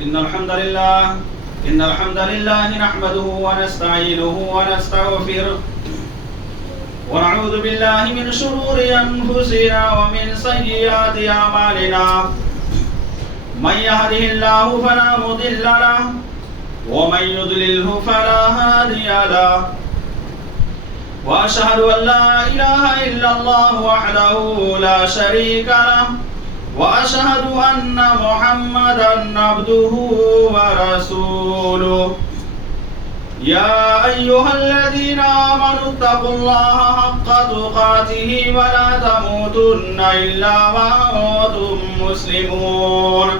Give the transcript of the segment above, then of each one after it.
إن الحمد لله نحمده ونستعينه ونستغفره ونعوذ بالله من شرور أنفسنا ومن سيئات أعمالنا من يهده الله فلا مضل له ومن يضلله فلا هادي له وأشهد أن لا إله إلا الله وحده لا شريك له وأشهد أن محمدًا عبده ورسوله يا أيها الذين آمنوا اتقوا الله حق تقاته ولا تموتن إلا وأنتم مسلمون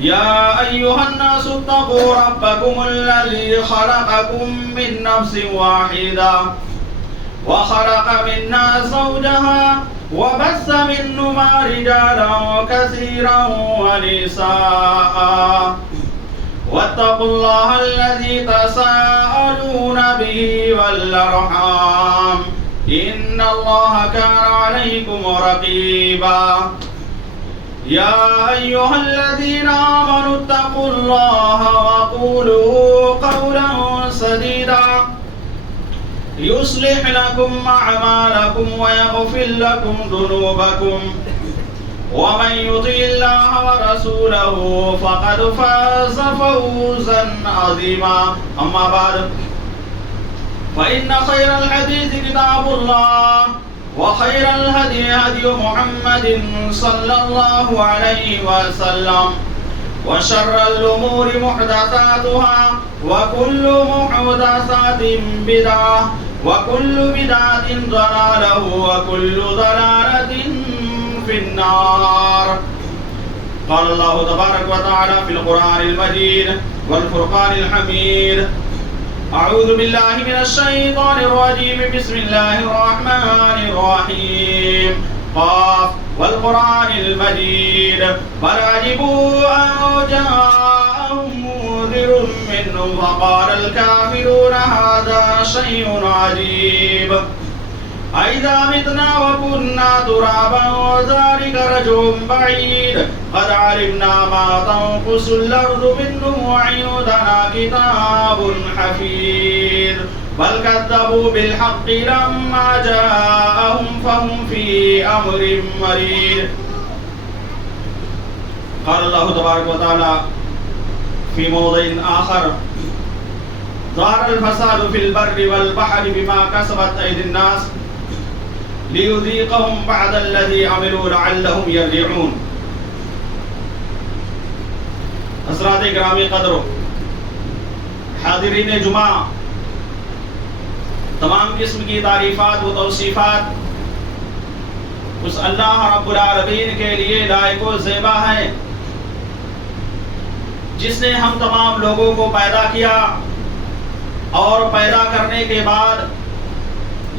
يا أيها الناس اتقوا ربكم الذي خلقكم من نفس واحدة وخلق منها زوجها وبث منهما رجالا كثيرا ونساء واتقوا الله الذي تساءلون به والأرحام إن الله كان عليكم رقيبا يا أيها الذين آمنوا اتقوا الله وقولوا قولا سديدا يصلح لكم أعمالكم ويغفر لكم ذنوبكم ومن يطع الله ورسوله فقد فاز فوزا عظيما أما بعد فإن خير الحديث كتاب الله وخير الهدي هدي محمد صلى الله عليه وسلم وشر الأمور محدثاتها وكل محدثات بدعة وكل بدعة ضلالة وكل ضلالة في النار. قال الله تبارك وتعالى في القرآن المجيد والفرقان الحميد أعوذ بالله من الشيطان الرجيم بسم الله الرحمن الرحيم قاف والقرآن المجيد بل عجبوا أن جاءهم منذر منهم فقال الكافرون هذا شيء عجيب أئذا متنا وكنا ترابا وذلك رجع بعيد قد علمنا ما تنقص الأرض منهم وعندنا كتاب حفيظ بل كذبوا بالحق لما جاءهم فهم في أمر مريد. قال الله تبارك وتعالى في موضع آخر ظهر الفساد في البر والبحر بما كسبت أيدي الناس ليذيقهم بعد الذي عملوا لعلهم يرجعون. حضرات گرامی قدر حاضرین جمعہ، تمام قسم کی تعریفات و توصیفات اس اللہ رب العالمین کے لیے لائق و زیبا ہے جس نے ہم تمام لوگوں کو پیدا کیا اور پیدا کرنے کے بعد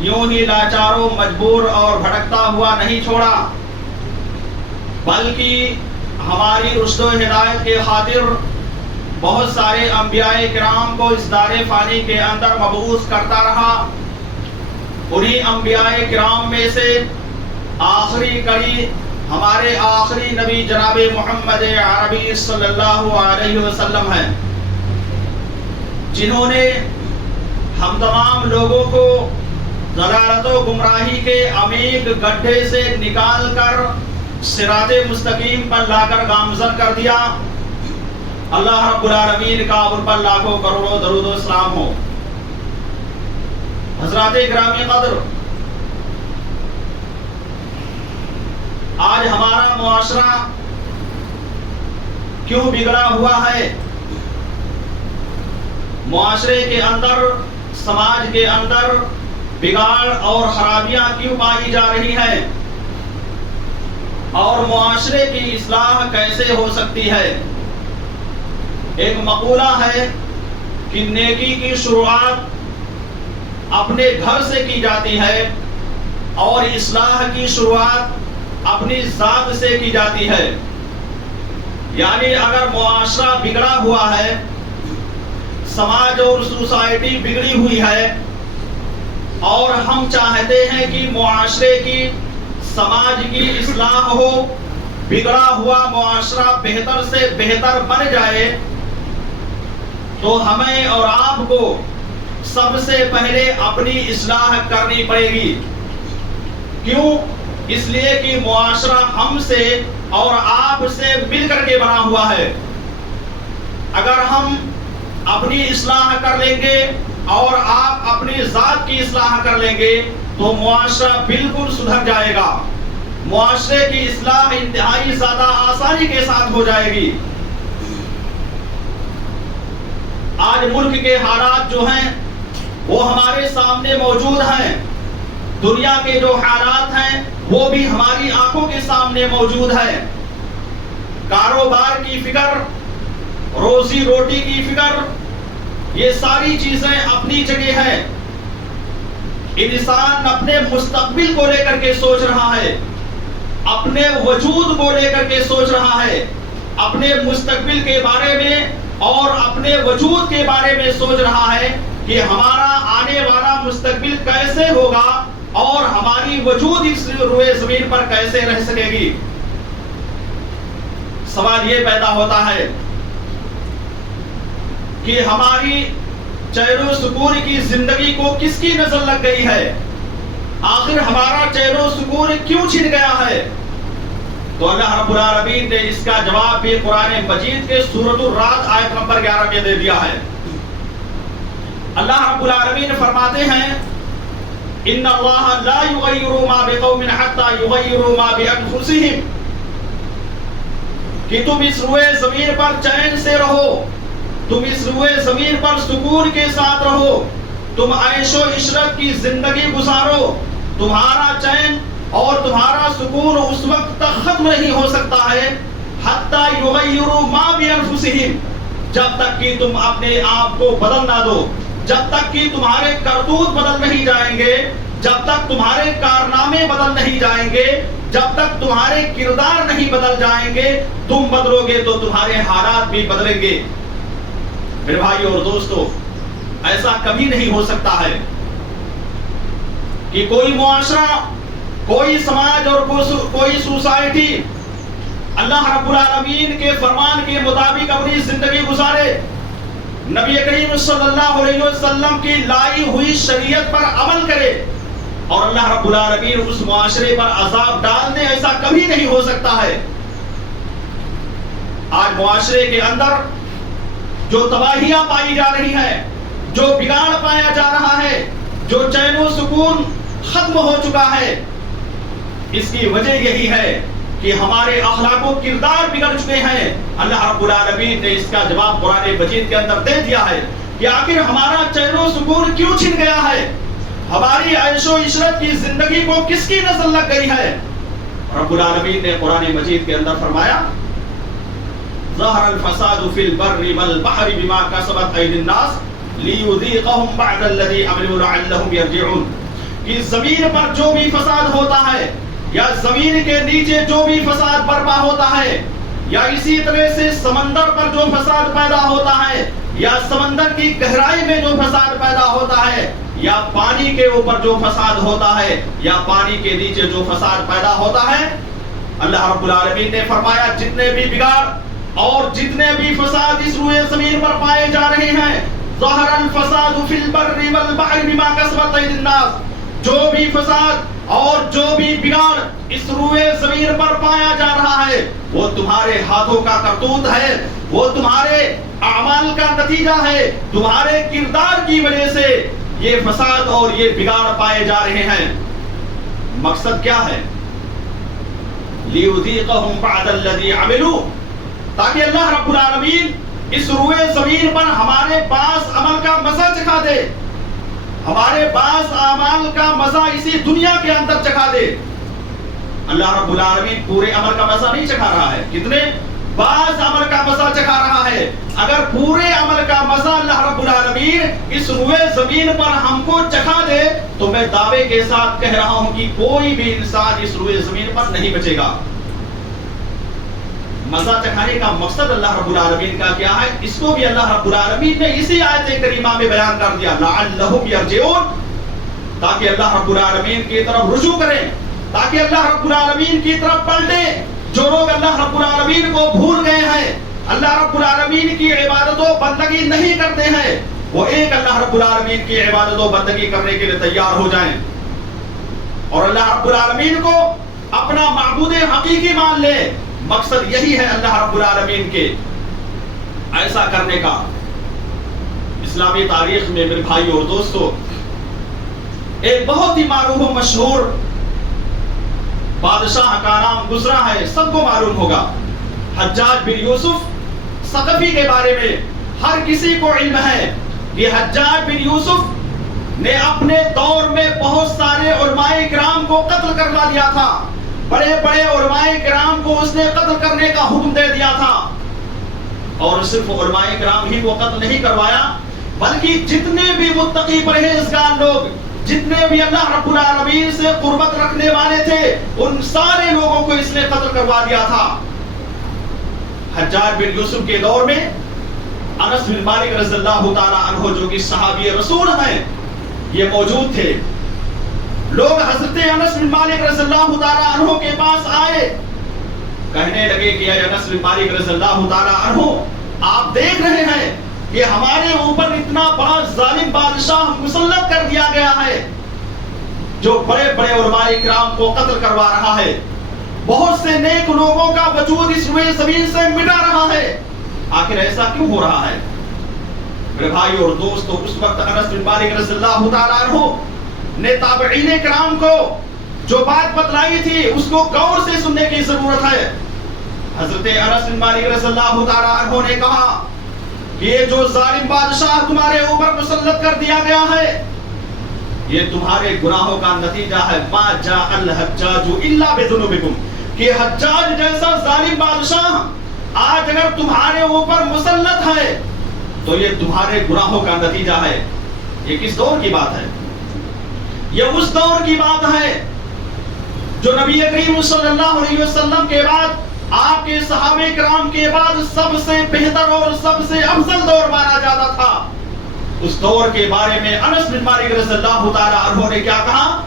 یوں ہی لاچاروں، مجبور اور بھٹکتا ہوا نہیں چھوڑا، بلکہ ہماری رشد و ہدایت کے خاطر بہت سارے انبیاء کرام کو اس دار فانی کے اندر مبعوث کرتا رہا. انہی انبیاء کرام میں سے آخری کڑی ہمارے آخری نبی جناب محمد عربی صلی اللہ علیہ وسلم ہے، جنہوں نے ہم تمام لوگوں کو ضلالت و گمراہی کے عمیق گڈھے سے نکال کر صراط مستقیم پر لا کر گامزن کر دیا. اللہ رب العالمین کا ان پر لاکھوں کروڑوں درود و سلام ہو. حضرات گرامی قدر، آج ہمارا معاشرہ کیوں بگڑا ہوا ہے؟ معاشرے کے اندر، سماج کے اندر بگاڑ اور خرابیاں کیوں پائی جا رہی ہیں؟ اور معاشرے کی اصلاح کیسے ہو سکتی ہے؟ ایک مقولہ ہے کہ نیکی کی شروعات اپنے گھر سے کی جاتی ہے اور اصلاح کی شروعات اپنی ذات سے کی جاتی ہے. یعنی اگر معاشرہ بگڑا ہوا ہے، سماج اور سوسائٹی بگڑی ہوئی ہے اور ہم چاہتے ہیں کہ معاشرے کی، سماج کی اصلاح ہو، بگڑا ہوا معاشرہ بہتر سے بہتر بن جائے تو ہمیں اور آپ کو سب سے پہلے اپنی اصلاح کرنی پڑے گی. کیوں؟ اس لیے کہ معاشرہ ہم سے اور آپ سے مل کر کے بنا ہوا ہے. اگر ہم اپنی اصلاح کر لیں گے اور آپ اپنی ذات کی اصلاح کر لیں گے تو معاشرہ بالکل سدھر جائے گا. معاشرے کی اصلاح انتہائی زیادہ آسانی کے ساتھ ہو جائے گی. آج ملک کے حالات جو ہیں وہ ہمارے سامنے موجود ہیں. دنیا کے جو حالات ہیں وہ بھی ہماری آنکھوں کے سامنے موجود ہے. کاروبار کی فکر، روزی روٹی کی فکر، یہ ساری چیزیں اپنی جگہ ہے. انسان اپنے مستقبل کو لے کر کے سوچ رہا ہے، اپنے وجود کو لے کر کے سوچ رہا ہے، اپنے مستقبل کے بارے میں اور اپنے وجود کے بارے میں سوچ رہا ہے کہ ہمارا آنے والا مستقبل کیسے ہوگا اور ہماری وجود اس روئے زمین پر کیسے رہ سکے گی. سوال یہ پیدا ہوتا ہے کہ ہماری چین و سکون کی زندگی کو کس کی نظر لگ گئی ہے؟ آخر ہمارا چین و سکون کیوں چھن گیا ہے؟ تو اللہ رب العالمین نے اس کا جواب بھی قرآن مجید کے سورۃ الرعد آیت نمبر 11 میں دے دیا ہے. اللہ رب العالمین فرماتے ہیں ان اللہ لا یغیر ما بقوم حتی یغیروا ما بانفسہم، کہ تم اس روئے زمین پر چین سے رہو، تم اس روئے زمین پر سکون کے ساتھ رہو، تم عیش و عشرت کی زندگی گزارو. تمہارا چین اور تمہارا سکون اس وقت تک ختم نہیں ہو سکتا ہے حتی یغیروا ما بانفسہم، جب تک کہ تم اپنے آپ کو بدل نہ دو، جب تک کہ تمہارے کرتوت بدل نہیں جائیں گے، جب تک تمہارے کارنامے بدل نہیں جائیں گے، جب تک تمہارے کردار نہیں بدل جائیں گے. تم بدلو گے تو تمہارے حالات بھی بدلیں گے. میرے بھائی اور دوستو، ایسا کبھی نہیں ہو سکتا ہے کہ کوئی معاشرہ، کوئی سماج اور کوئی سوسائٹی اللہ رب العالمین کے فرمان کے مطابق اپنی زندگی گزارے، نبی کریم صلی اللہ علیہ وسلم کی لائی ہوئی شریعت پر عمل کرے اور اللہ رب العالمین اس معاشرے پر عذاب ڈال دے. ایسا کبھی نہیں ہو سکتا ہے. آج معاشرے کے اندر جو تباہیاں پائی جا رہی ہیں، جو بگاڑ پایا جا رہا ہے، جو چین و سکون ختم ہو چکا ہے، اس کی وجہ یہی ہے کہ ہمارے اخلاق و کردار بگڑ چکے ہیں. اللہ رب العالمین نے اس کا جواب قرآن مجید کے اندر دے دیا ہے کہ آخر ہمارا چین و سکون کیوں چھن گیا ہے، ہماری عیش و عشرت کی زندگی کو کس کی نظر لگ گئی ہے. رب العالمین نے قرآن مجید کے اندر فرمایا ظہر الفساد فی البر والبحر بما کسبت ایدی الناس لیذیقہم بعد الذی عملوا لعلہم یرجعون، کہ زمین پر جو بھی فساد ہوتا ہے یا زمین کے نیچے جو بھی فساد برپا ہوتا ہے یا اسی طرح سے سمندر پر جو فساد پیدا ہوتا ہے یا سمندر کی گہرائی میں جو فساد پیدا ہوتا ہے یا پانی کے اوپر جو فساد ہوتا ہے یا پانی کے نیچے جو فساد پیدا ہوتا ہے، اللہ رب العالمین نے فرمایا جتنے بھی بگاڑ اور جتنے بھی فساد اس روئے زمین پر پائے جا رہے ہیں، ظہر الفساد فی البر والبحر بما کسبت ایدی الناس، جو بھی فساد اور جو بھی بگاڑ اس روئے زمین پر پایا جا رہا ہے وہ تمہارے ہاتھوں کا کرتوت ہے، وہ تمہارے اعمال کا نتیجہ ہے، تمہارے کردار کی وجہ سے یہ فساد اور یہ بگاڑ پائے جا رہے ہیں. مقصد کیا ہے؟ لیذیقہم بعد الذی عملوا، تاکہ اللہ رب العالمین اس روئے زمین پر ہمارے بعض عمل کا مزہ چکھا دے، ہمارے بعض اعمال کا مزہ اسی دنیا کے اندر چکھا دے. اللہ رب العالمین پورے عمل کا مزہ نہیں چکھا رہا ہے، کتنے بعض عمل کا مزہ چکھا رہا ہے. اگر پورے عمل کا مزہ اللہ رب العالمین اس روئے زمین پر ہم کو چکھا دے تو میں دعوے کے ساتھ کہہ رہا ہوں کہ کوئی بھی انسان اس روئے زمین پر نہیں بچے گا. مزہ چکھانے کا مقصد اللہ رب العالمین کا کیا ہے؟ اس کو بھی اللہ رب العالمین نے اسی آیت کریمہ میں بیان کر دیا، لعلہم یرجعون، تاکہ اللہ رب العالمین کی طرف رجوع کریں، تاکہ اللہ رب العالمین کی طرف پلٹیں، جو لوگ اللہ رب العالمین کو بھول گئے ہیں، اللہ رب العالمین کی عبادت و بندگی نہیں کرتے ہیں، وہ ایک اللہ رب العالمین کی عبادت و بندگی کرنے کے لیے تیار ہو جائیں اور اللہ رب العالمین کو اپنا معبود حقیقی مان لے۔ مقصد یہی ہے اللہ رب العالمین کے ایسا کرنے کا۔ اسلامی تاریخ میں میرے بھائی اور دوستو ایک بہت ہی معروف و مشہور بادشاہ کا نام گزرا ہے، سب کو معلوم ہوگا، حجاج بن یوسف ثقفی کے بارے میں ہر کسی کو علم ہے کہ حجاج بن یوسف نے اپنے دور میں بہت سارے علماء کرام کو قتل کروا دیا تھا، بڑے بڑے علماء کرام کو اس نے قتل کرنے کا حکم دے دیا تھا، اور صرف علماء کرام ہی کو قتل نہیں کروایا بلکہ جتنے بھی متقی پرہیزگار لوگ، جتنے بھی اللہ رب العالمین سے قربت رکھنے والے تھے، ان سارے لوگوں کو اس نے قتل کروا دیا تھا۔ حجاج بن یوسف کے دور میں انس بن مالک رضی اللہ تعالی عنہ جو کہ صحابی رسول ہیں یہ موجود تھے۔ لوگ حضرت انس بن مالک رضی اللہ تعالی عنہ کے پاس آئے، کہنے لگے کہ اے انس بن مالک رضی اللہ تعالی عنہ، آپ دیکھ رہے ہیں کہ ہمارے اوپر اتنا بڑا ظالم بادشاہ مسلط کر دیا گیا ہے جو بڑے بڑے علماء کرام کو قتل کروا رہا ہے، بہت سے نیک لوگوں کا وجود اس روئے زمین سے مٹا رہا ہے، آخر ایسا کیوں ہو رہا ہے؟ میرے بھائی اور دوستو، اس وقت انس بن مالک رضی اللہ تعالی عنہ نے تابعین کرام کو جو بات بتلائی تھی اس کو غور سے سننے کی ضرورت ہے۔ حضرت انس بن مالک رضی اللہ تعالی عنہ نے کہا کہ یہ جو ظالم بادشاہ تمہارے اوپر مسلط کر دیا گیا ہے یہ تمہارے گناہوں کا نتیجہ ہے۔ ما جاء الحجاج الا بذنوبکم، کہ حجاج جیسا ظالم بادشاہ آج اگر تمہارے اوپر مسلط ہے تو یہ تمہارے گناہوں کا نتیجہ ہے۔ یہ کس دور کی بات ہے؟ یہ اس دور کی بات ہے جو نبی کریم صلی اللہ علیہ وسلم کے بعد، آپ کے صحابہ کرام کے بعد سب سے بہتر اور سب سے افضل دور مانا جاتا تھا۔ اس دور کے بارے میں انس بن مالک رضی اللہ تعالی عنہ نے کیا کہا؟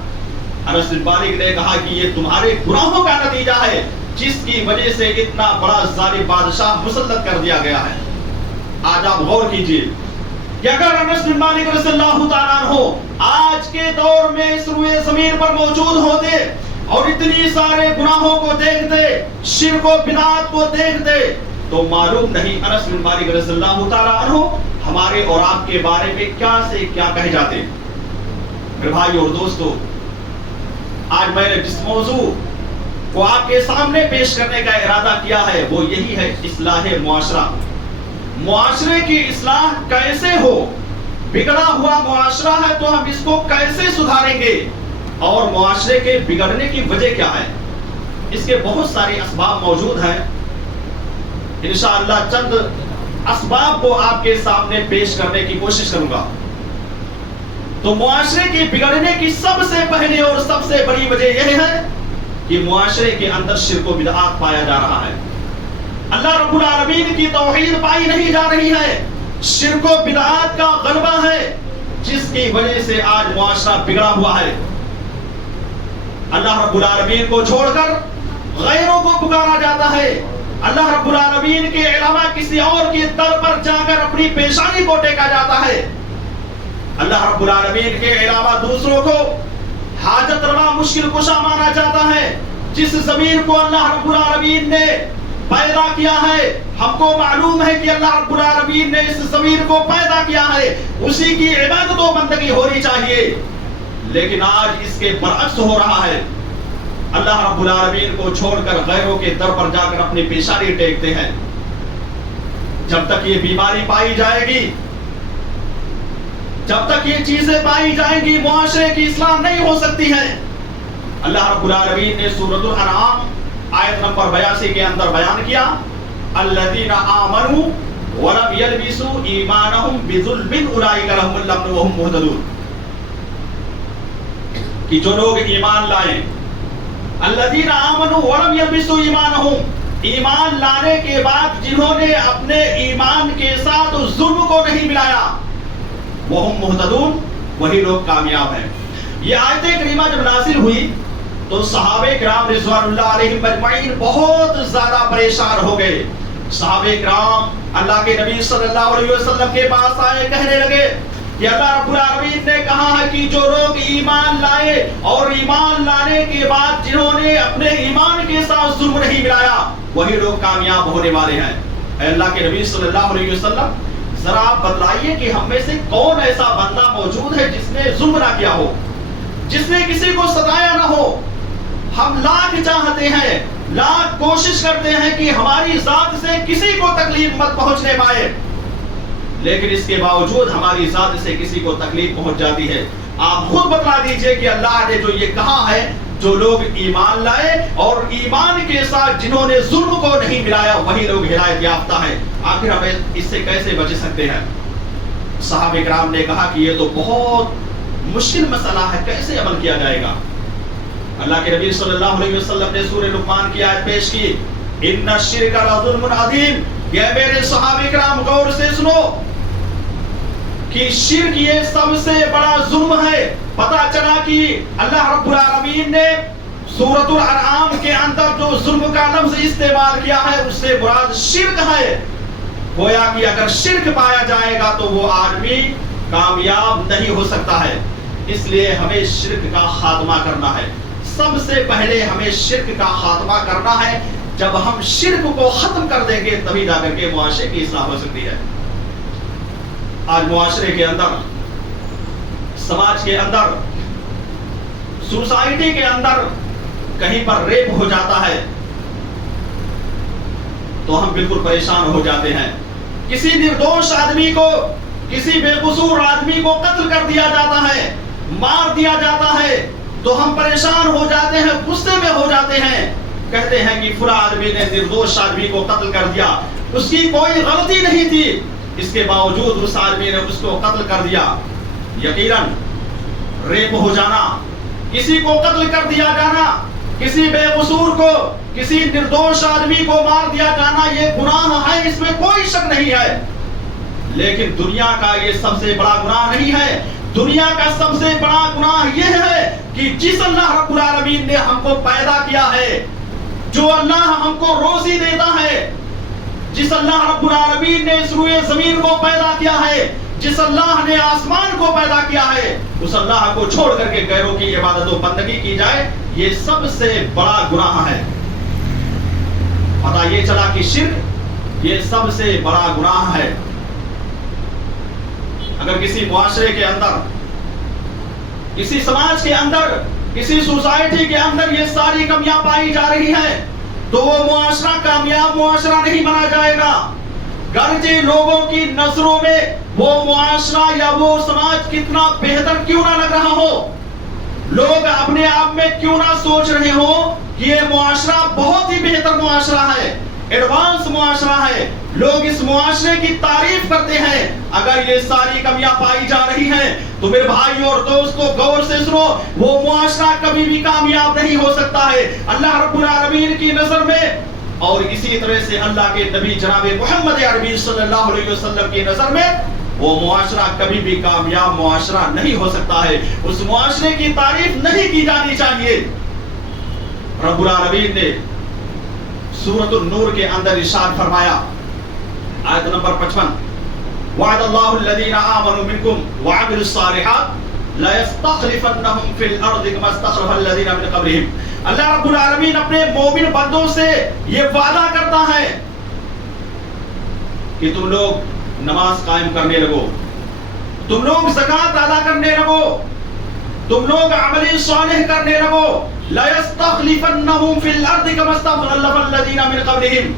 انس بن مالک نے کہا کہ یہ تمہارے گناہوں کا نتیجہ ہے جس کی وجہ سے اتنا بڑا ظالم بادشاہ مسلط کر دیا گیا ہے۔ آج آپ غور کیجئے کہ اگر انس بن مالک رضی اللہ تعالی عنہ آج کے دور میں اس روئے زمین پر موجود ہوتے اور اتنی سارے گناہوں کو دیکھتے، شرک و بدعات کو دیکھتے، تو معلوم نہیں انس بن مالک رضی اللہ تعالی عنہ ہمارے اور آپ کے بارے میں کیا سے کیا کہہ جاتے۔ میرے بھائی اور دوستو، آج میں نے جس موضوع کو آپ کے سامنے پیش کرنے کا ارادہ کیا ہے وہ یہی ہے اصلاح معاشرہ۔ معاشرے کی اصلاح کیسے ہو؟ بگڑا ہوا معاشرہ ہے تو ہم اس کو کیسے سدھاریں گے، اور معاشرے کے بگڑنے کی وجہ کیا ہے؟ اس کے بہت سارے اسباب موجود ہیں۔ انشاءاللہ چند اسباب کو آپ کے سامنے پیش کرنے کی کوشش کروں گا۔ تو معاشرے کے بگڑنے کی سب سے پہلی اور سب سے بڑی وجہ یہ ہے کہ معاشرے کے اندر شرک و بدعات پایا جا رہا ہے، اللہ رب العالمین کی توحید پائی نہیں جا رہی ہے، شرک و بدعات کا غلبہ ہے جس کی وجہ سے آج معاشرہ بگڑا ہوا ہے۔ اللہ رب العالمین کو چھوڑ کر غیروں کو پکارا جاتا ہے، اللہ رب العالمین کے علاوہ کسی اور کے در پر جا کر اپنی پیشانی کو ٹیکا جاتا ہے، اللہ رب العالمین کے علاوہ دوسروں کو حاجت روا مشکل کشا مانا جاتا ہے۔ جس زمین کو اللہ رب العالمین نے پیدا کیا ہے، ہم کو معلوم ہے کہ اللہ رب العالمین نے اس زمین کو پیدا کیا ہے، اسی کی عبادت و بندگی ہونی چاہیے، لیکن آج اس کے برعکس ہو رہا ہے۔ اللہ رب العالمین کو چھوڑ کر غیروں کے در پر جا کر اپنی پیشانی ٹیکتے ہیں۔ جب تک یہ بیماری پائی جائے گی، جب تک یہ چیزیں پائی جائیں گی، معاشرے کی اصلاح نہیں ہو سکتی ہے۔ اللہ رب العالمین نے سورۃ الانعام آیت نمبر 82 کے اندر بیان کیا، الذین آمنوا ولم یلبسوا ایمانہم بظلم اولئک لہم الامن وہم مہتدون، کہ جو لوگ ایمان لائیں، الذین آمنوا ولم یلبسوا ایمانہم، ایمان لانے کے بعد جنہوں نے اپنے ایمان کے ساتھ ظلم کو نہیں ملایا، وہم مہتدون، وہی لوگ کامیاب ہیں۔ یہ آیت کریمہ جب نازل ہوئی تو صحابہ کرام رضوان اللہ علیہم اجمعین بہت زیادہ پریشان ہو گئے. صحابہ کرام اللہ کے نبی صلی اللہ علیہ وسلم کے پاس آئے, کہنے لگے کہ اللہ رب العالمین نے کہا ہے کہ جو لوگ ایمان لائے اور ایمان لانے کے بعد جنہوں نے اپنے ایمان کے ساتھ ظلم نہیں ملایا وہی لوگ کامیاب ہونے والے ہیں. اے اللہ کے نبی صلی اللہ علیہ وسلم, ذرا آپ بتلائیے کہ ہم میں سے کون ایسا بندہ موجود ہے جس نے ظلم نہ کیا ہو, جس نے کسی کو ستایا نہ ہو. ہم لاکھ چاہتے ہیں, لاکھ کوشش کرتے ہیں کہ ہماری ذات سے کسی کو تکلیف مت پہنچنے پائے, لیکن اس کے باوجود ہماری ذات سے کسی کو تکلیف پہنچ جاتی ہے. آپ خود بتلا دیجئے کہ اللہ نے جو یہ کہا ہے جو لوگ ایمان لائے اور ایمان کے ساتھ جنہوں نے ظلم کو نہیں ملایا وہی لوگ ہدایت یافتہ ہیں. آخر ہم اس سے کیسے بچ سکتے ہیں؟ صحابہ کرام نے کہا کہ یہ تو بہت مشکل مسئلہ ہے, کیسے عمل کیا جائے گا؟ اللہ کے نبی صلی اللہ علیہ وسلم نے سورہ لقمان کی آیت پیش کی, ان الشرک لظلم عظیم. یہ میرے صحابہ کرام غور سے سنو کہ شرک یہ سب سے بڑا ظلم ہے. پتہ چلا کہ اللہ رب العالمین نے سورۃ الانعام کے اندر جو ظلم کا لفظ استعمال کیا ہے اس سے مراد شرک ہے. گویا کہ اگر شرک پایا جائے گا تو وہ آدمی کامیاب نہیں ہو سکتا ہے. اس لیے ہمیں شرک کا خاتمہ کرنا ہے. سب سے پہلے ہمیں شرک کا خاتمہ کرنا ہے. جب ہم شرک کو ختم کر دیں گے تبھی جا کر کے معاشرے کی اصلاح ہو سکتی ہے. آج معاشرے کے اندر, سماج کے اندر, سوسائٹی کے اندر کہیں پر ریپ ہو جاتا ہے تو ہم بالکل پریشان ہو جاتے ہیں. کسی نردوش آدمی کو, کسی بے قصور آدمی کو قتل کر دیا جاتا ہے, مار دیا جاتا ہے تو ہم پریشان ہو جاتے ہیں, غصے میں ہو جاتے ہیں. کہتے ہیں کہ فلاں آدمی نے نردوش آدمی کو قتل کر دیا, اس کی کوئی غلطی نہیں تھی, اس کے باوجود اس آدمی نے اس کو قتل کر دیا. یقیناً ریپ ہو جانا, کسی کو قتل کر دیا جانا, کسی بے قصور کو, کسی نردوش آدمی کو مار دیا جانا یہ گناہ ہے, اس میں کوئی شک نہیں ہے. لیکن دنیا کا یہ سب سے بڑا گناہ نہیں ہے. دنیا کا سب سے بڑا گناہ یہ ہے کہ جس اللہ رب العالمین نے ہم کو پیدا کیا ہے, جو اللہ ہم کو روزی دیتا ہے, جس اللہ رب العالمین نے اس روئے زمین کو پیدا کیا ہے, جس اللہ نے آسمان کو پیدا کیا ہے, اس اللہ کو چھوڑ کر کے غیروں کی عبادت و بندگی کی جائے, یہ سب سے بڑا گناہ ہے. پتہ یہ چلا کہ شرک یہ سب سے بڑا گناہ ہے. اگر کسی معاشرے کے اندر, کسی سماج کے اندر, کسی سوسائٹی کے اندر یہ ساری کمیاں پائی جا رہی ہیں تو وہ معاشرہ کامیاب معاشرہ نہیں بنا جائے گا. گرچہ لوگوں کی نظروں میں وہ معاشرہ یا وہ سماج کتنا بہتر کیوں نہ لگ رہا ہو, لوگ اپنے آپ میں کیوں نہ سوچ رہے ہو کہ یہ معاشرہ بہت ہی بہتر معاشرہ ہے, ایڈوانس معاشرہ ہے, لوگ اس معاشرے کی تعریف کرتے ہیں. اگر یہ ساری کمیاں پائی جا رہی ہیں تو میرے بھائی اور دوستو غور سے سنو, وہ معاشرہ کبھی بھی کامیاب نہیں ہو سکتا ہے اللہ رب العالمین کی نظر میں, اور اسی طرح سے اللہ کے نبی جناب محمد عربی صلی اللہ علیہ وسلم کی نظر میں وہ معاشرہ کبھی بھی کامیاب معاشرہ نہیں ہو سکتا ہے. اس معاشرے کی تعریف نہیں کی جانی چاہیے. رب العالمین نے سورۃ النور کے اندر ارشاد فرمایا, آیت نمبر 55, وعد اللہ الذین آمنوا منکم وعملوا الصالحات لا یستخلفنہم فی الارض کما استخلف الذین من قبلہم. اللہ رب العالمین اپنے مومن بندوں سے یہ وعدہ کرتا ہے کہ تم لوگ نماز قائم کرنے لگو, تم لوگ زکوٰۃ ادا کرنے لگو, تم لوگ عمل صالح کرنے لگو. لا یستخلفنہم فی الارض کما استخلف الذین من قبلہم,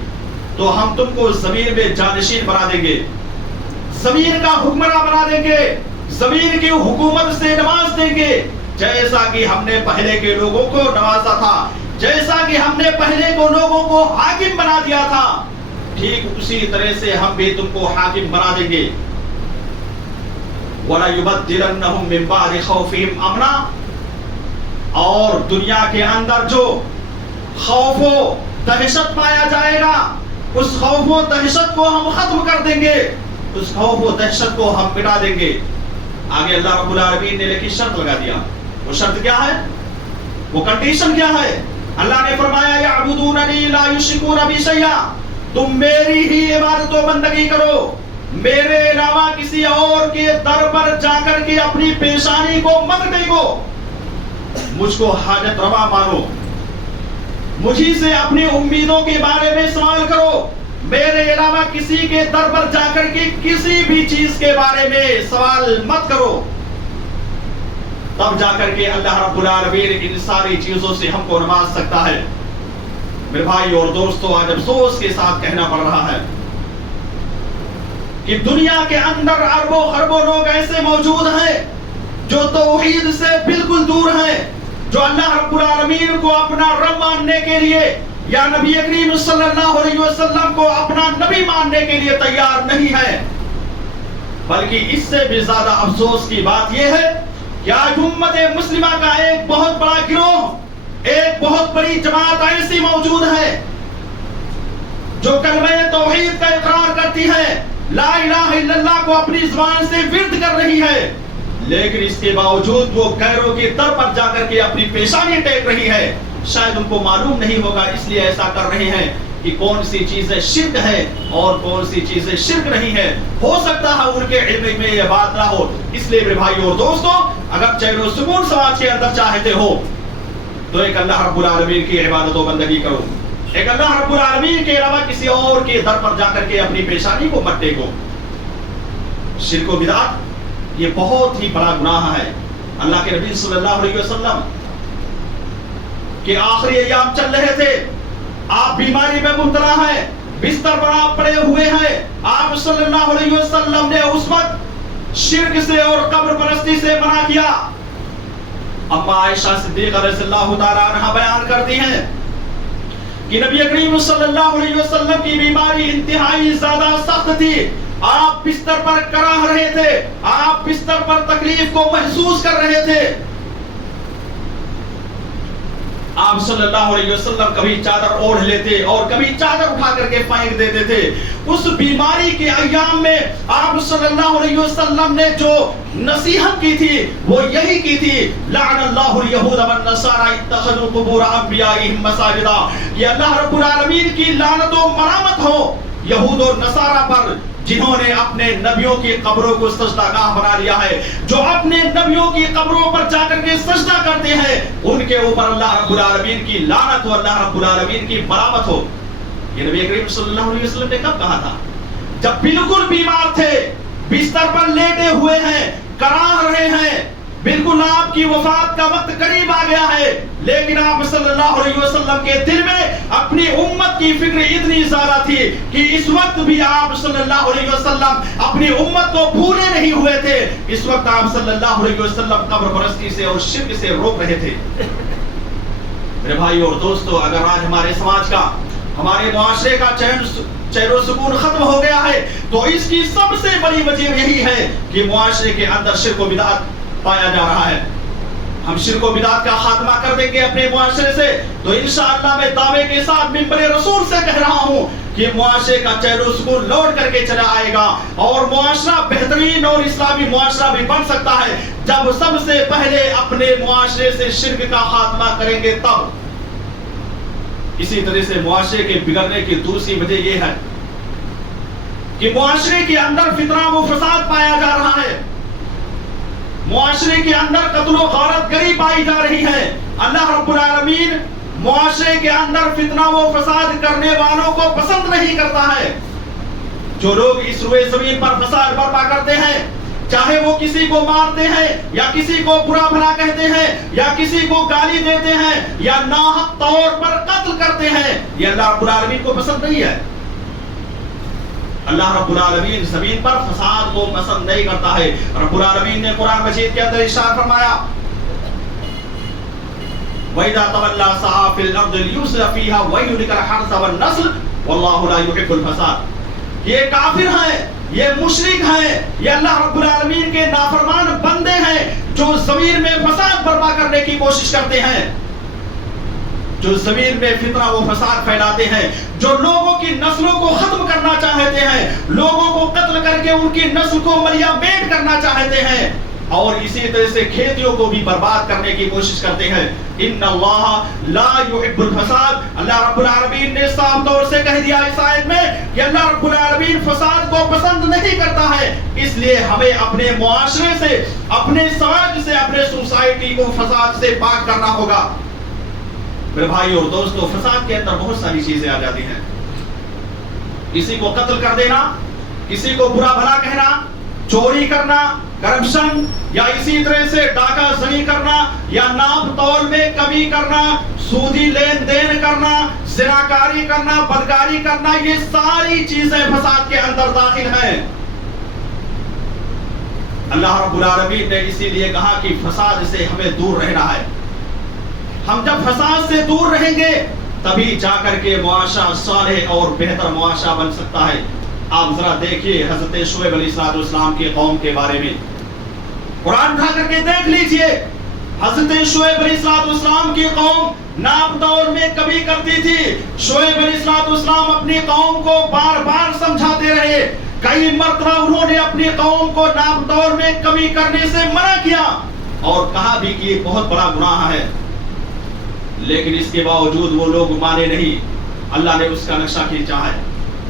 تو ہم تم کو زمین میں جانشین بنا دیں گے, زمین کا حکمراں بنا دیں گے, زمین کی حکومت سے نواز دیں گے, جیسا کہ ہم نے پہلے کے لوگوں کو نوازا تھا, جیسا کہ ہم نے پہلے کو لوگوں کو حاکم بنا دیا تھا, ٹھیک اسی طرح سے ہم بھی تم کو حاکم بنا دیں گے. وَلَيُبَدِّلَنَّهُم مِّن بَعْدِ خَوْفِهِمْ أَمْنًا, اور دنیا کے اندر جو خوف و دہشت پایا جائے گا اس خوف و دہشت کو ہم ختم کر دیں گے, اس خوف و دہشت کو ہم مٹا دیں گے. آگے اللہ رب العالمین نے لیکن شرط لگا دیا. وہ شرط کیا ہے؟ وہ کنڈیشن کیا ہے؟ اللہ نے فرمایا یعبدوننی لا یشرکون بی شیئا، تم میری ہی عبادت و بندگی کرو، میرے علاوہ کسی اور کے در پر جا کر کے اپنی پیشانی کو مت ٹیکو، مجھ کو حاجت روا مانو، مجھی سے اپنی امیدوں کے بارے میں سوال کرو، میرے علاوہ کسی کے در پر جا کر کے کسی بھی چیز کے بارے میں سوال مت کرو۔ تب جا کر کے اللہ رب العالمین ان ساری چیزوں سے ہم کو نواز سکتا ہے۔ میرے بھائی اور دوستو، آج افسوس کے ساتھ کہنا پڑ رہا ہے کہ دنیا کے اندر اربوں خربوں لوگ ایسے موجود ہیں جو توحید سے بالکل دور ہیں، جو اللہ رب العالمین کو اپنا رب ماننے کے لیے یا نبی کریم صلی اللہ علیہ وسلم کو اپنا نبی ماننے کے لیے تیار نہیں ہے۔ بلکہ اس سے بھی زیادہ افسوس کی بات یہ ہے کہ آج امت مسلمہ کا ایک بہت بڑا گروہ، ایک بہت بڑی جماعت ایسی موجود ہے جو کلمہ توحید کا اقرار کرتی ہے، لا الہ الا اللہ کو اپنی زبان سے ورد کر رہی ہے، لیکن اس کے باوجود وہ غیروں کے در پر جا کر کے اپنی پیشانی ٹیک رہی ہے۔ شاید ان کو معلوم نہیں ہوگا، اس لیے ایسا کر رہے ہیں کہ کون سی چیزیں شرک ہے اور کون سی چیزیں شرک نہیں ہے۔ ہو سکتا ہے ان کے علم میں یہ بات نہ ہو۔ اس لیے میرے بھائی اور دوستو، اگر چین و سکون سماج کے اندر چاہتے ہو تو ایک اللہ رب العالمین کی عبادت و بندگی کرو، ایک اللہ رب العالمین کے علاوہ کسی اور کے در پر جا کر کے اپنی پیشانی کو مت ٹیکو۔ شرک و بدعت یہ بہت ہی بڑا گناہ ہے۔ اللہ کے نبی صلی اللہ علیہ وسلم کہ آخری ایام چل رہے تھے، آپ بیماری میں مبتلا ہیں، بستر پر آپ پڑے ہوئے ہیں، آپ صلی اللہ علیہ وسلم نے اس وقت شرک سے اور قبر پرستی سے منع کیا۔ اما عائشہ صدیقہ رضی اللہ تعالی عنہا بیان کرتی ہیں کہ نبی کریم صلی اللہ علیہ وسلم کی بیماری انتہائی زیادہ سخت تھی، آپ بستر پر کراہ رہے تھے، آپ بستر پر تکلیف کو محسوس کر رہے تھے۔ آپ صلی اللہ علیہ وسلم کبھی چادر اوڑھ لیتے اور کبھی چادر اٹھا کر کے پھینک دیتے تھے۔ اس بیماری کے ایام میں آپ صلی اللہ علیہ وسلم نے جو نصیحت کی تھی وہ یہی کی تھی، لعن اللہ الیہود والنصارى اتخذوا قبور انبیائہم مساجدا، کہ اللہ رب العالمین کی لعنت و ملامت ہو یہود اور نصارہ پر جنہوں نے اپنے نبیوں کی قبروں کو سجدہ گاہ بنا لیا ہے، جو اپنے نبیوں کی قبروں پر جا کر کے سجدہ کرتے ہیں، ان کے اوپر اللہ رب العالمین کی لعنت ہو، اللہ رب العالمین کی ملامت ہو۔ یہ نبی کریم صلی اللہ علیہ وسلم نے کب کہا تھا؟ جب بالکل بیمار تھے، بستر پر لیٹے ہوئے ہیں، کراہ رہے ہیں، بالکل آپ کی وفات کا وقت قریب آ گیا ہے، لیکن آپ صلی اللہ علیہ وسلم کے دل میں اپنی امت کی فکر اتنی زیادہ تھی کہ اس وقت بھی آپ صلی اللہ علیہ وسلم اپنی امت کو بھولے نہیں ہوئے تھے۔ اس وقت آپ صلی اللہ علیہ وسلم قبر پرستی سے اور شرک سے روک رہے تھے۔ میرے بھائی اور دوستو، اگر آج ہمارے سماج کا، ہمارے معاشرے کا چین و سکون ختم ہو گیا ہے تو اس کی سب سے بڑی وجہ یہی ہے کہ معاشرے کے اندر شرک و بدعت پایا جا رہا ہے۔ ہم شرک و بدعت کا خاتمہ کر دیں گے اپنے معاشرے سے تو انشاءاللہ میں دعوے کے ساتھ منبر رسول سے کہہ رہا ہوں کہ معاشرے کا چین و سکون لوٹ کر کے چلا آئے گا، اور معاشرہ بہترین اور اسلامی معاشرہ بھی بن سکتا ہے جب سب سے پہلے اپنے معاشرے سے شرک کا خاتمہ کریں گے تب۔ اسی طرح سے معاشرے کے بگڑنے کی دوسری وجہ یہ ہے کہ معاشرے کے اندر فتنہ و فساد پایا جا رہا ہے، معاشرے کے اندر قتل و غارت گری پائی جا رہی ہے۔ اللہ رب العالمین معاشرے کے اندر فتنہ و فساد کرنے والوں کو پسند نہیں کرتا ہے۔ جو لوگ اس روئے زمین پر فساد برپا کرتے ہیں، چاہے وہ کسی کو مارتے ہیں یا کسی کو برا بھلا کہتے ہیں یا کسی کو گالی دیتے ہیں یا ناحق طور پر قتل کرتے ہیں، یہ اللہ رب العالمین کو پسند نہیں ہے۔ اللہ رب العالمین زمین پر فساد کو پسند نہیں کرتا ہے۔ رب العالمین نے قرآن مجید کے اندر ارشاد فرمایا، وَإِذَا تَوَلَّى سَعَىٰ فِي الْأَرْضِ لِيُفْسِدَ فِيهَا وَيُهْلِكَ الْحَرْثَ وَالنَّسْلَ وَاللَّهُ لَا يُحِبُّ الْفَسَادَ۔ یہ کافر ہیں، یہ مشرک ہیں، یہ اللہ رب العالمین کے نافرمان بندے ہیں جو زمین میں فساد برپا کرنے کی کوشش کرتے ہیں، جو زمین میں فتنہ و فساد پھیلاتے ہیں، جو لوگوں کی نسلوں کو ختم کرنا چاہتے ہیں، لوگوں کو قتل کر کے ان کی نسل کو ملیا میٹ کرنا چاہتے ہیں۔ اور اسی طرح سے کھیتیوں کو بھی برباد کرنے کی کوشش کرتے ہیں. ان اللہ لا يحب الفساد. اللہ رب العالمین نے صاف طور سے کہہ دیا اس آیت میں کہ اللہ رب العالمین فساد کو پسند نہیں کرتا ہے. اس لیے ہمیں اپنے معاشرے سے، اپنے سماج سے، اپنے سوسائٹی کو فساد سے پاک کرنا ہوگا. میرے بھائی اور دوستو، فساد کے اندر بہت ساری چیزیں آ جاتی ہیں. کسی کو قتل کر دینا، کسی کو برا بھلا کہنا، چوری کرنا، کرپشن، یا اسی طرح سے ڈاکہ زنی کرنا، یا ناپ تول میں کمی کرنا، سودی لین دین کرنا، زناکاری کرنا، بدکاری کرنا، یہ ساری چیزیں فساد کے اندر داخل ہیں. اللہ رب العالمین نے اسی لیے کہا کہ فساد سے ہمیں دور رہنا ہے. ہم جب فساد سے دور رہیں گے تبھی جا کر کے معاشرہ صالح اور بہتر معاشرہ بن سکتا ہے. آپ ذرا دیکھیے حضرت شعیب علیہ السلام کی قوم کے بارے میں قرآن اٹھا کر کے دیکھ لیجئے. حضرت شعیب علیہ السلام کی قوم ناپ تول میں کمی کرتی تھی. شعیب علیہ السلام اپنی قوم کو بار بار سمجھاتے رہے. کئی مرتبہ انہوں نے اپنی قوم کو ناپ تول میں کمی کرنے سے منع کیا اور کہا بھی کہ یہ بہت بڑا گناہ ہے، لیکن اس کے باوجود وہ لوگ مانے نہیں. اللہ نے اس کا نقشہ کھینچا ہے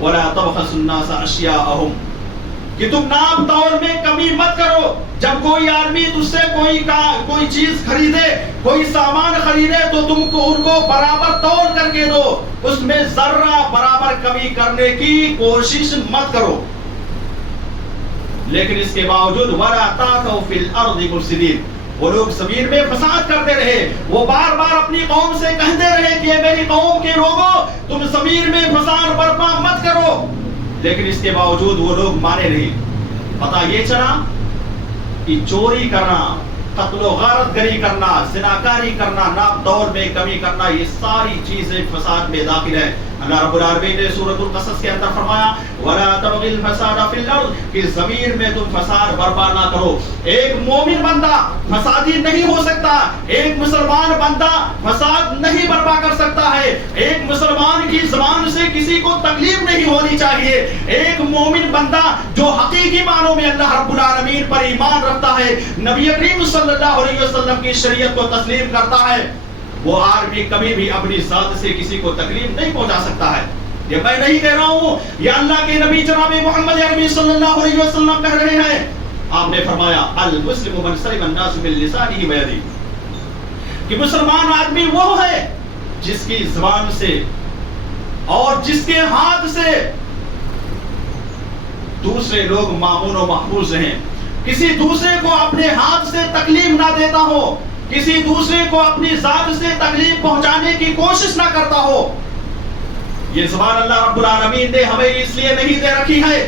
وَلَا تَبْخَسُوا النَّاسَ أَشْيَاءَهُمْ کہ تم ناپ تول میں کمی مت کرو. جب کوئی آدمی تجھ سے کوئی چیز خریدے، کوئی سامان خریدے تو تم کو ان کو برابر تول کر کے دو، اس میں ذرہ برابر کمی کرنے کی کوشش مت کرو. لیکن اس کے باوجود وَلَا تَعْثَوْا فِي الْأَرْضِ مُفْسِدِينَ وہ لوگ زمین میں فساد کرتے رہے. وہ بار بار اپنی قوم سے کہتے رہے کہ میری قوم کے لوگوں تم زمین میں فساد برپا مت کرو، لیکن اس کے باوجود وہ لوگ مانے نہیں. پتہ یہ چلا کہ چوری کرنا، قتل و غارت گری کرنا، زناکاری کرنا، ناپ تول میں کمی کرنا، یہ ساری چیزیں فساد میں داخل ہیں. اللہ رب العالمین نے سورۃ القصص کے اندر فرمایا وَلَا تَبْغِ الْفَسَادَ فِي الْأَرْضِ کہ زمین میں تم فساد برپا نہ کرو. ایک مومن بندہ فسادی نہیں ہو سکتا. ایک مسلمان بندہ فساد نہیں برپا کر سکتا ہے. ایک مسلمان کی زبان سے کسی کو تکلیف نہیں ہونی چاہیے. ایک مومن بندہ جو حقیقی معنوں میں اللہ رب العالمین پر ایمان رکھتا ہے، نبی کریم صلی اللہ علیہ وسلم کی شریعت کو تسلیم کرتا ہے، وہ آدمی کبھی بھی اپنی ذات سے کسی کو تکلیف نہیں پہنچا سکتا ہے. یہ میں نہیں کہہ رہا ہوں، یہ اللہ کے نبی جناب محمد عربی صلی اللہ علیہ وسلم کہہ رہے ہیں. آپ نے فرمایا المسلم من سلم الناس من لسانه ويده کہ مسلمان آدمی وہ ہے جس کی زبان سے اور جس کے ہاتھ سے دوسرے لوگ مامون و محفوظ رہیں. کسی دوسرے کو اپنے ہاتھ سے تکلیف نہ دیتا ہو، کسی دوسرے کو اپنی ذات سے تکلیف پہنچانے کی کوشش نہ کرتا ہو. یہ زبان اللہ رب العالمین نے ہمیں اس لیے نہیں دے رکھی ہے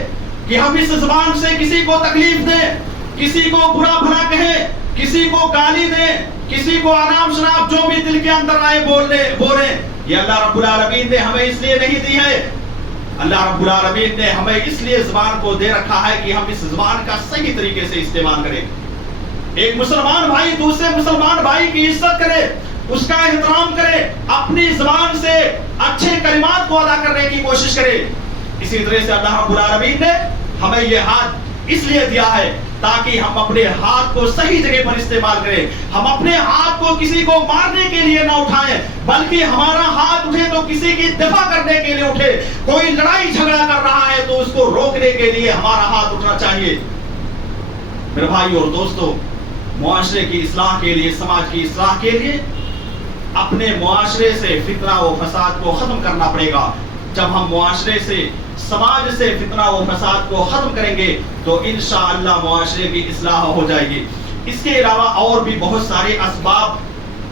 کہ ہم اس زبان سے کسی کو تکلیف دیں، کسی کو برا بھلا کہیں، کسی کو گالی دیں، کسی کو انام شناب جو بھی دل کے اندر آئے بولیں. یہ اللہ رب العالمین نے ہمیں اس لیے نہیں دی ہے. اللہ رب العالمین نے ہمیں اس لیے زبان کو دے رکھا ہے کہ ہم اس زبان کا صحیح طریقے سے استعمال کریں. ایک مسلمان بھائی دوسرے مسلمان بھائی کی عزت کرے، اس کا احترام کرے، اپنی زبان سے اچھے کلمات کو ادا کرنے کی کوشش کرے. اسی طرح سے اللہ رب العالمین نے ہمیں یہ ہاتھ اس لیے دیا ہے تاکہ ہم اپنے ہاتھ کو صحیح جگہ پر استعمال کریں. ہم اپنے ہاتھ کو کسی کو مارنے کے لیے نہ اٹھائیں، بلکہ ہمارا ہاتھ اٹھے تو کسی کی دفاع کرنے کے لیے اٹھے. کوئی لڑائی جھگڑا کر رہا ہے تو اس کو روکنے کے لیے ہمارا ہاتھ اٹھنا چاہیے. میرے بھائی اور دوستو، معاشرے کی اصلاح کے لیے، سماج کی اصلاح کے لیے اپنے معاشرے سے فتنہ و فساد کو ختم کرنا پڑے گا. جب ہم معاشرے سے، سماج سے فتنہ و فساد کو ختم کریں گے تو انشاءاللہ معاشرے کی اصلاح ہو جائے گی. اس کے علاوہ اور بھی بہت سارے اسباب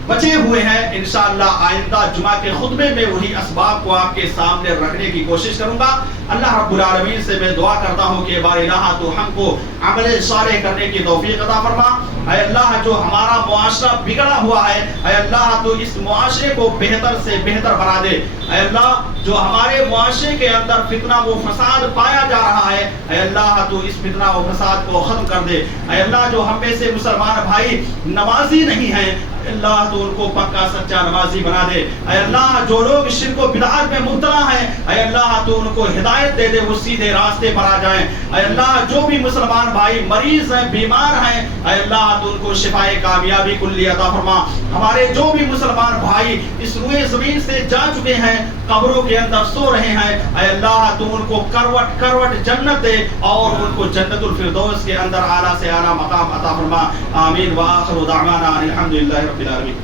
بچے ہوئے ہیں. انشاءاللہ آئندہ جمعہ کے خطبے میں وہی اسباب کو آپ کے سامنے رکھنے کی کوشش کروں گا. اللہ رب العالمین سے میں دعا کرتا ہوں کہ بار الہ تو ہم کو عمل صالح کرنے کی توفیق عطا فرما. اے اللہ، جو ہمارا معاشرہ بگڑا ہوا ہے، اے اللہ تو اس معاشرے کو بہتر سے بہتر بنا دے. اے اللہ، جو ہمارے معاشرے کے اندر فتنہ و فساد پایا جا رہا ہے، اے اللہ تو اس فتنہ و فساد کو ختم کر دے. اے اللہ، جو ہم میں سے مسلمان بھائی نمازی نہیں ہیں، اللہ تو ان کو پکا سچا نمازی بنا دے. اے اللہ جو لوگ شرک و بدعات میں مبتلا ہیں اے اللہ تو ان کو ہدایت دے دے، وہ سیدھے راستے پر آ جائیں. اے اللہ جو بھی مسلمان بھائی مریض ہیں بیمار ہیں اے اللہ تو ان کو شفائے کامیابی کلی عطا فرما. ہمارے جو بھی مسلمان بھائی اس روئے زمین سے جا چکے ہیں قبروں کے اندر سو رہے ہیں اے اللہ تو ان کو کروٹ کروٹ جنت دے اور ان کو جنت الفردوس کے اندر اعلیٰ سے اعلیٰ مقام عطا فرما. آمین وآخر دعوانا ان الحمدللہ رب العالمین.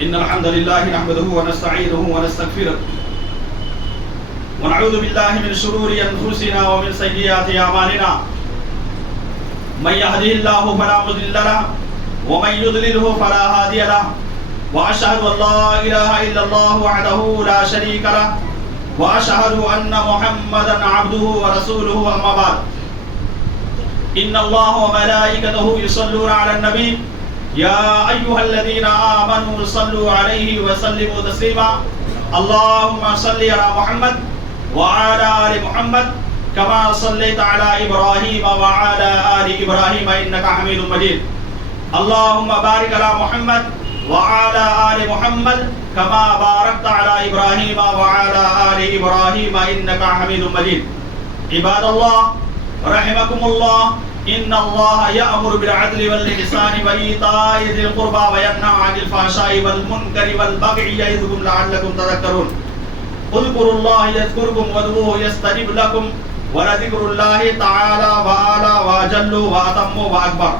ان الحمد لله نحمده ونستعينه ونستغفره ونعوذ بالله من شرور انفسنا ومن سيئات اعمالنا. من يهده الله فلا مضل له ومن يضلله فلا هادي له. واشهد ان لا اله الا الله وحده لا شريك له واشهد ان محمدا عبده ورسوله. اما بعد ان الله وملائكته يصلون على النبي يا أيها الذين آمنوا صلوا عليه وسلموا تسليما. اللهم صل على محمد وعلى آل محمد كما صليت على إبراهيم وعلى آل إبراهيم إنك حميد مجيد. اللهم بارك على محمد وعلى آل محمد كما باركت على إبراهيم وعلى آل إبراهيم إنك حميد مجيد. عباد الله رحمكم الله ان الله يأمر بالعدل والإحسان وإيتاء ذي القربى وينهى عن الفحشاء والمنكر والبغي يعظكم لعلكم تذكرون. اذكروا الله يذكركم وادعوه يستجب لكم ولذكر الله تعالى وأعلى وأجل وأتم وأكبر.